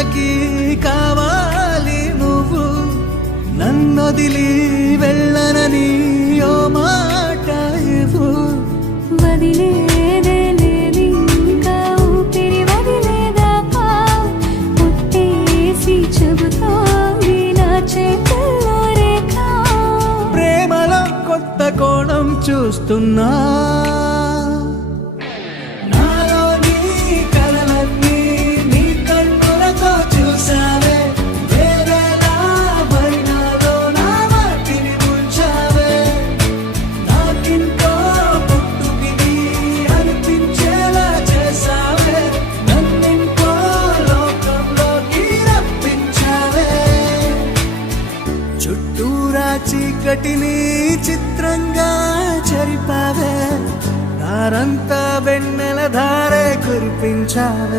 మనకి కావాలి నువ్వు, నన్నొదిలి వెళ్ళనని ఓ మాట ఇవ్వు. వదిలేదే లేదు ఇంకా ఊపిరి వదిలేదాకా, పుట్టేసి చెబుతోంది నా చేతుల్లో రేఖ. ప్రేమలో కొత్త కోణం చూస్తున్నా, నాలో నీ కలలన్నీ నీ కన్నులతో చూసావే, వేరేలా మైనాలో నా వాటిని ముంచావే. నాకింతో పుట్టుకిది అనిపించేలా చేసావే, నన్నింకో లోకంలోకి రప్పించావే. చుట్టూరా చీకటిని చిత్రంగా చెరిపావే, దారంతా వెన్నెల ధారే కురిపించావే.